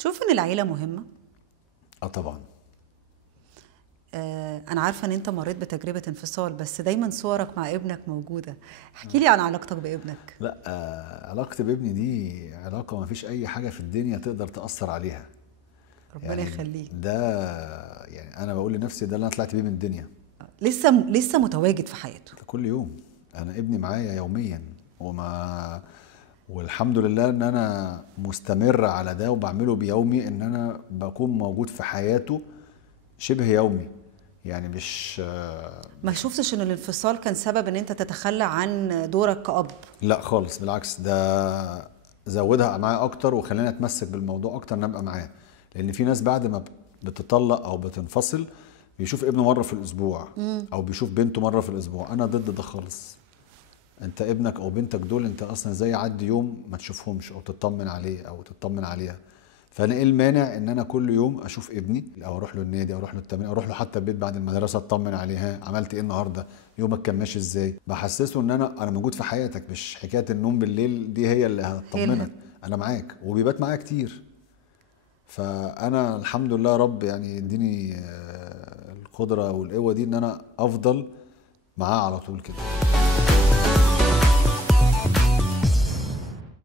تشوف ان العيله مهمه؟ طبعا. انا عارفه ان انت مريت بتجربه انفصال، بس دايما صورك مع ابنك موجوده. احكي لي عن علاقتك بابنك. لا، علاقتي بابني دي علاقة ما فيش أي حاجة في الدنيا تقدر تأثر عليها. ربنا يعني يخليك. ده، يعني أنا بقول لنفسي ده اللي أنا طلعت بيه من الدنيا. لسه متواجد في حياته. ده كل يوم أنا ابني معايا يوميا، والحمد لله إن أنا مستمر على ده وبعمله بيومي، إن أنا بكون موجود في حياته شبه يومي. يعني مش ما شفتش ان الانفصال كان سبب ان انت تتخلى عن دورك كأب؟ لا خالص، بالعكس، ده زودها معايا اكتر وخلاني اتمسك بالموضوع اكتر ان ابقى معاه. لان في ناس بعد ما بتطلق او بتنفصل بيشوف ابنه مره في الاسبوع او بيشوف بنته مره في الاسبوع. انا ضد ده خالص. انت ابنك او بنتك دول انت اصلا زي يعدي يوم ما تشوفهمش او تطمن عليه او تطمن عليها. فانا ايه المانع ان انا كل يوم اشوف ابني، او اروح له النادي، او اروح له التمرين، او اروح له حتى البيت بعد المدرسه اطمن عليه، ها عملت ايه النهارده، يومك كان ماشي ازاي. بحسسه ان انا موجود في حياتك، مش حكايه النوم بالليل دي هي اللي هي اللي هتطمنك. انا معاك وبيبات معايا كتير. فانا الحمد لله رب يعني يديني القدره والقوه دي ان انا افضل معاه على طول كده.